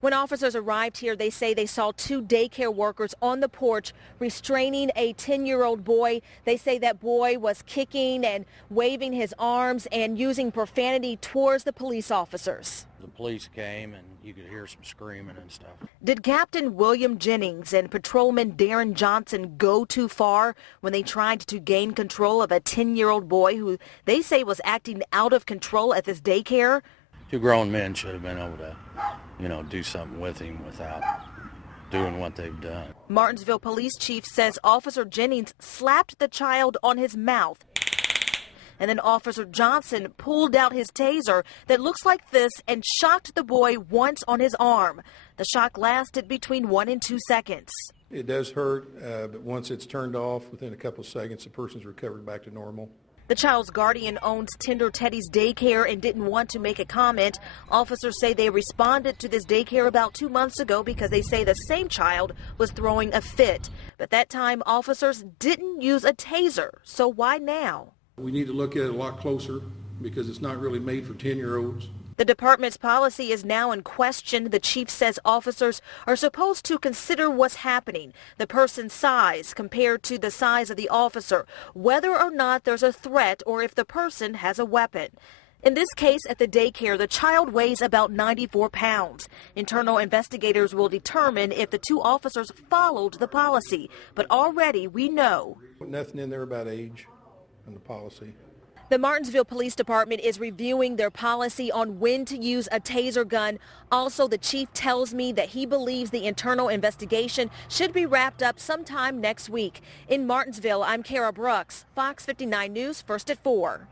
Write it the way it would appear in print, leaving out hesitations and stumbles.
When officers arrived here, they say they saw two daycare workers on the porch restraining a 10-year-old boy. They say that boy was kicking and waving his arms and using profanity towards the police officers. The police came and you could hear some screaming and stuff. Did Captain William Jennings and Patrolman Darren Johnson go too far when they tried to gain control of a 10-year-old boy who they say was acting out of control at this daycare? Two grown men should have been able to, do something with him without doing what they've done. Martinsville Police Chief says Officer Jennings slapped the child on his mouth. And then Officer Johnson pulled out his taser that looks like this and shocked the boy once on his arm. The shock lasted between 1 and 2 seconds. It does hurt, but once it's turned off, within a couple of seconds, the person's recovered back to normal. The child's guardian owns Tender Teddy's daycare and didn't want to make a comment. Officers say they responded to this daycare about 2 months ago because they say the same child was throwing a fit. But that time, officers didn't use a taser. So why now? We need to look at it a lot closer because it's not really made for 10-year-olds. The department's policy is now in question. The chief says officers are supposed to consider what's happening, the person's size compared to the size of the officer, whether or not there's a threat or if the person has a weapon. In this case at the daycare, the child weighs about 94 pounds. Internal investigators will determine if the two officers followed the policy. But already we know Nothing in there about age in the policy. The Martinsville Police Department is reviewing their policy on when to use a taser gun. Also, the chief tells me that he believes the internal investigation should be wrapped up sometime next week. In Martinsville, I'm Kara Brooks, Fox 59 News, first at 4.